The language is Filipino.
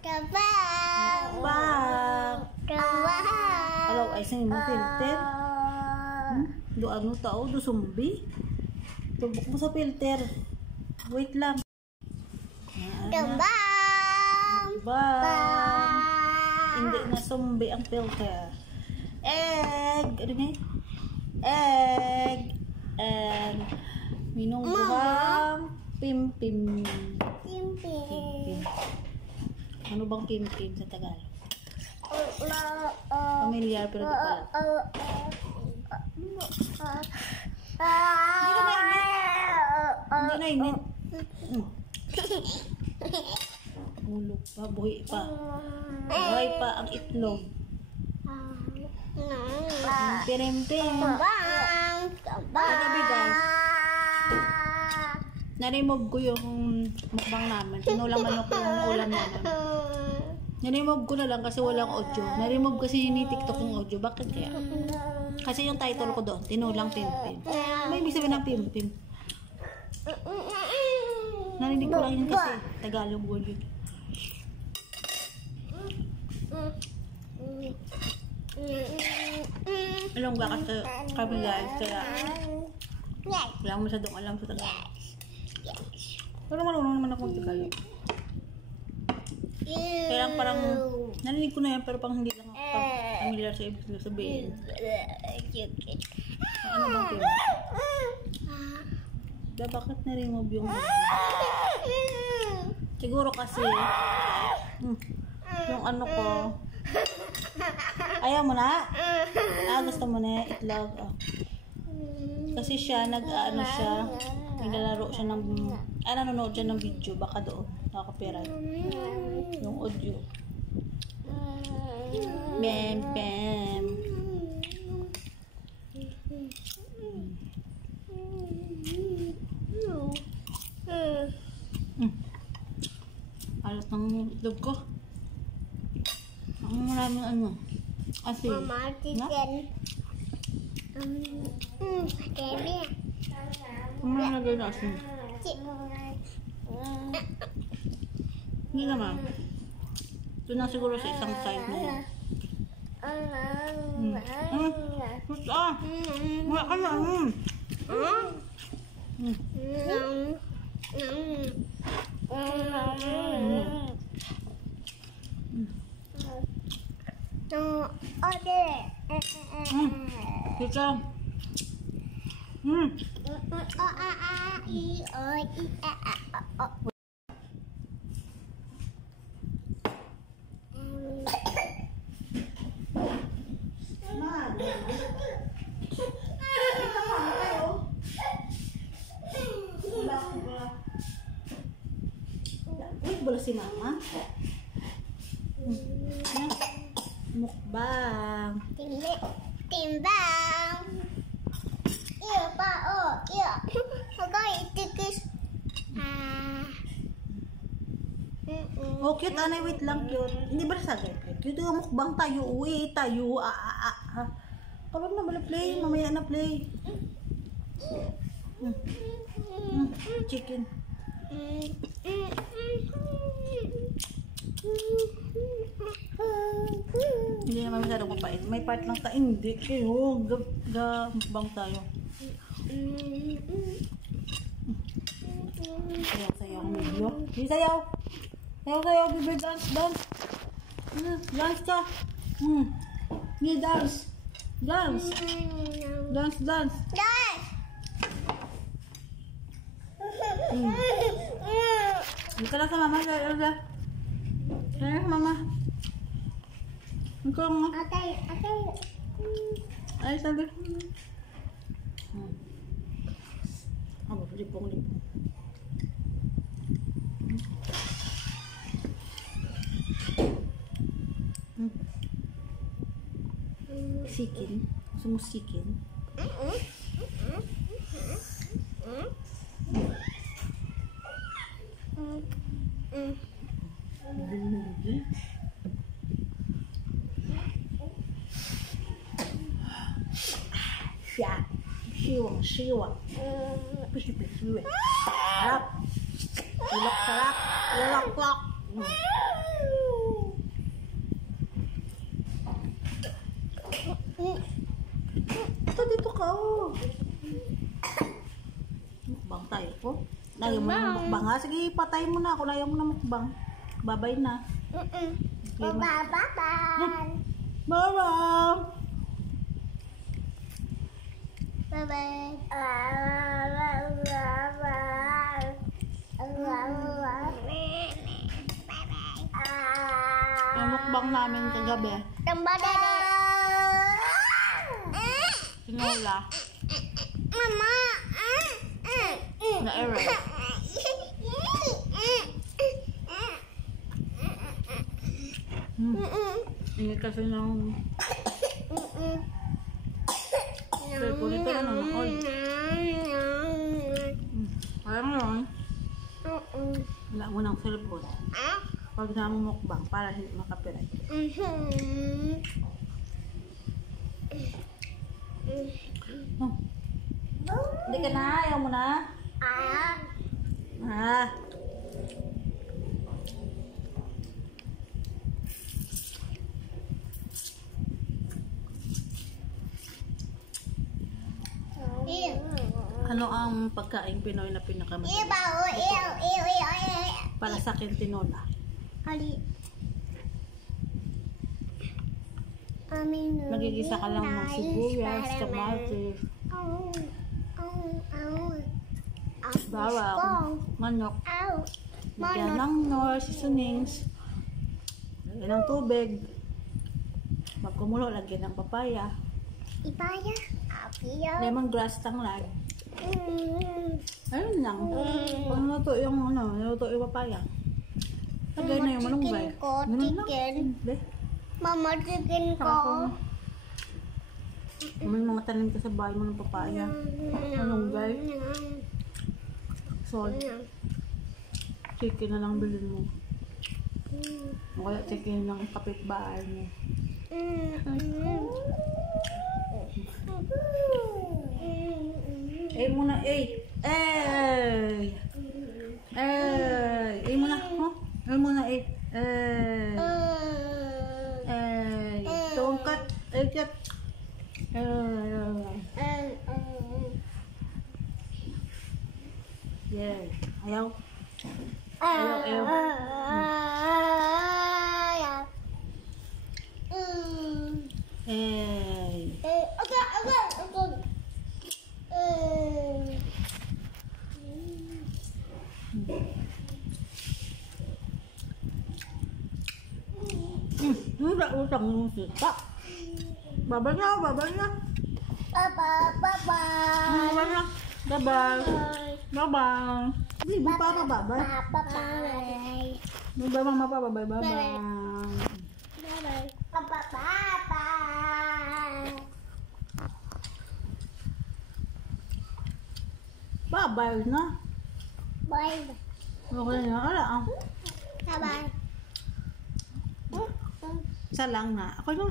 Kabang. Alaw ay sa imong filter. Do ano tao do sumbi. Tubok mo sa filter. Wait lang. Kabang. Hindi na sumbi ang filter. Egg. Ano nga? Egg. And minungguhang pimpim. Ano bang pimpim sa Tagalog? Familiar pero di pala. Hindi na init. Hulog pa, buhi pa. Buhay pa ang itlog. Pimpim. Kagabi guys, na-remove ko yung mukbang namin. Tinulang manok yung ulam namin. Na-remove ko na lang kasi walang audio. Na-remove kasi ni TikTok yung audio. Bakit kaya? Kasi yung title ko doon, tinulang pimpim. May ibig sabihin ng pimpim. Narinig ko lang yun kasi Tagalog word yun. Alam ba kasi kami guys, kaya wala akong masyadong alam sa Tagalog. Pero marunong naman ako mag-Tagalog. Kaya parang narinig ko na yan pero parang hindi lang ako familiar sa ibig sabihin. Ano bang film? Bakit na-remove yung siguro kasi yung ano ko ayaw mo na? Gusto mo na itlog. Kasi siya nag-ano siya, naglalaro siya ng nanonood siya ng video, baka doon nakaka-copyright yung audio. Bam bam. Alat ng itlog ko. Ang maraming ano asin. Mama, chicken. Baby. Ang nalagay na asin. Hindi naman. Ito na siguro sa isang side na yan. Wala ka na. Kita. Wala si mama. Mukbang. Timbang. Iya pa oh, iya. Agay itikis. Oh, cute. Anay, wait lang, cute. Hindi ba sagay? Cute yung mukbang tayo. Uwi tayo. Kapag na bala play. Mamaya na play. Chicken. Hindi naman masyadong mapait. May part lang tayo. Hindi kayo. Mukbang tayo. Sayaw ang video. Hindi sayaw. Sayaw, bibir. Dance. Dance ka. Hindi, dance. Dance. Dance. Dito lang sa mama. Sayaw sa mama. Ikaw mo. Atay. Ay, sabi. Lipong. Sikin. Gusto mo sikin? Siwang. Pisi-pisi. Sarap. Ulok sarap. Ulok-lok. Dito ka, oh. Mukbang tayo po. Ayaw mo na mukbang, ha? Sige, patay mo na. Kung ayaw mo na mukbang, babay na. Bye-bye. Bye-bye! Bye-bye. Ang mukbang namin kagabi, Tambada na. tinola, Mama. na ere. Hindi kasi ng cellphone ito na nanonood. Kaya ngayon, wala mo ng cellphone. Pag namumukbang para hindi makapiray. Oh. Hindi ka na, ayaw mo na. Ah. Ano ang pagkain Pinoy na pinakamasarap? Para sa akin, tinola. Nagigisa ka lang ng sibuyas, kamatis, bawang, manok, lagyan ng nor, seasonings, lagyan ng tubig, pag kumulo, lagyan ng papaya, lemongrass, tanglad. Ayun lang. Pag naluto yung naluto yung papaya, lagay na yung malunggay. Ganun lang. Hindi. Mama, chicken Saka ko. kung may mga tanim ka sa bahay mo ng papaya, malunggay, salt, chicken na lang bilhin mo. O kaya chicken ng kapitbahay mo. Muna, eh! Muna, oh? Muna, tungkat, kat. Yeah. Ayaw. Hindi utang yung sita. Baba na. Baba na. Bye-bye. Bye-bye. Hindi pa babay. Bye-bye, mama pa. Bye-bye. Bye-bye na. Okay na. Ala, isa lang na. Ako na.